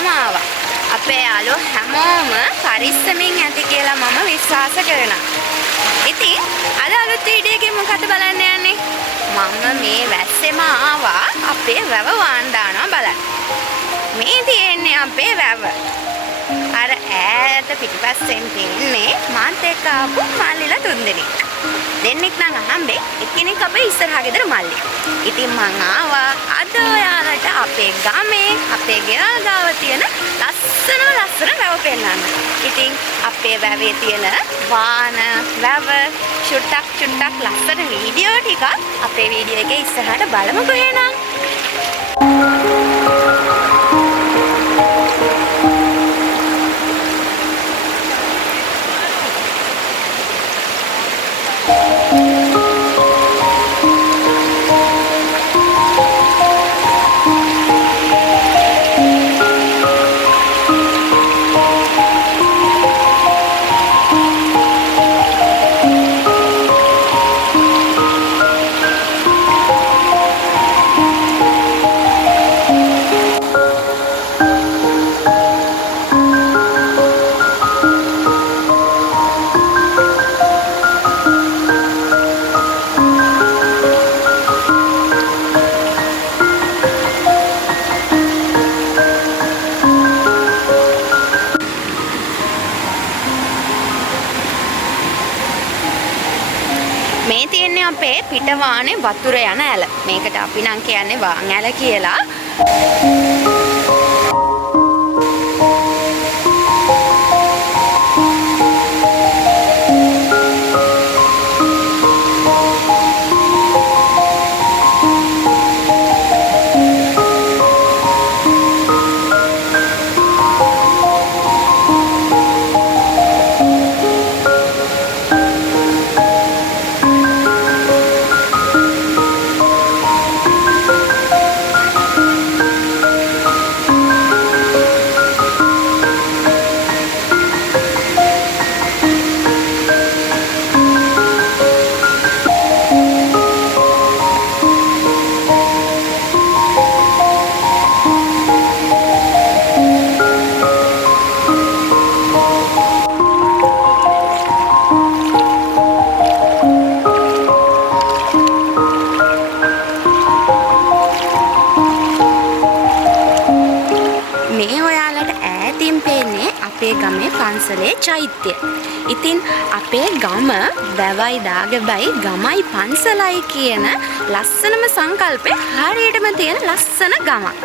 මම ආවා. අපේ යාළුවෝ හැමෝම පරිස්සමින් ඇති කියලා මම විශ්වාස කරනවා. ඉතින් අද අලුත් වීඩියෝ එකේ මොකද බලන්න යන්නේ? මම මේ වැස්සෙම ආවා අපේ වැව වාන් දානවා බලන්න. මේ තියෙන්නේ අපේ වැව. අර ඈත පිටිපස්සෙන් තින්නේ මාත් එක්ක ආපු මල්ලිලා තුන්දෙනෙක්. දෙන්නෙක් නම් අහම්බේ එක්කෙනෙක් අපේ ඉස්සරහා ගෙදර මල්ලි. ඉතින් මං ආවා අද ඔයාලට අපේ ගමේ අපේ ගෙවල් ගාව තියෙන ලස්සන වැව පෙන්නන්න. ඉතින් අපේ වැවේ තියෙන වාන වැව චුට්ටක් ලස්සන වීඩියෝ ටිකක් අපේ වීඩියෝ එකේ ඉස්සරහට බලමුකෝ එහෙනම්. මේ තියෙන්නේ අපේ පිටවානේ වතුර යන ඇල. මේකට අපි නම් කියන්නේ වාන් ඇල කියලා. මේ ඔයාලට ඈතින් පේන්නේ අපේ ගමේ පන්සලේ චෛත්‍යය. ඉතින් අපේ ගම වැවයි දාගබයි ගමයි පන්සලයි කියන ලස්සනම සංකල්පේ හරියටම තියෙන ලස්සන ගමක්.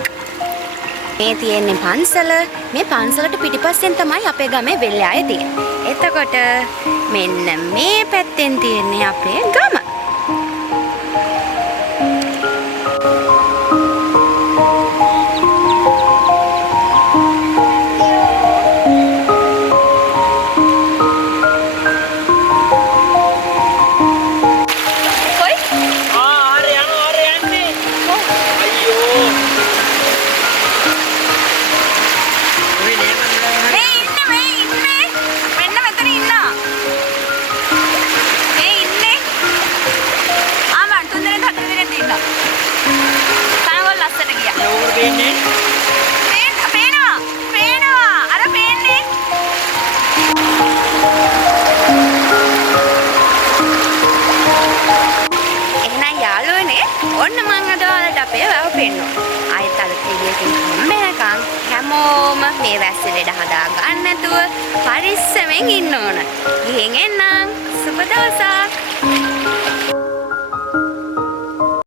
මේ තියෙන්නේ පන්සල. මේ පන්සලට පිටිපස්සෙන් තමයි අපේ ගමේ වෙල්යාය තියෙන්නේ. එතකොට මෙන්න මේ පැත්තෙන් තියෙන්නේ අපේ ගම. ඔන්න මං අද ඔයාලට අපේ වැව පෙන්නුවා. ආයෙත් අලුත් වීඩියෝ එකකින් හම්බෙනකන් හැමෝම මේ වැස්සේ ලෙඩ හදා ගන්න නැතුව පරිස්සමෙන් ඉන්න ඕන. ගිහින් එන්නම්. සුබ දවසක්.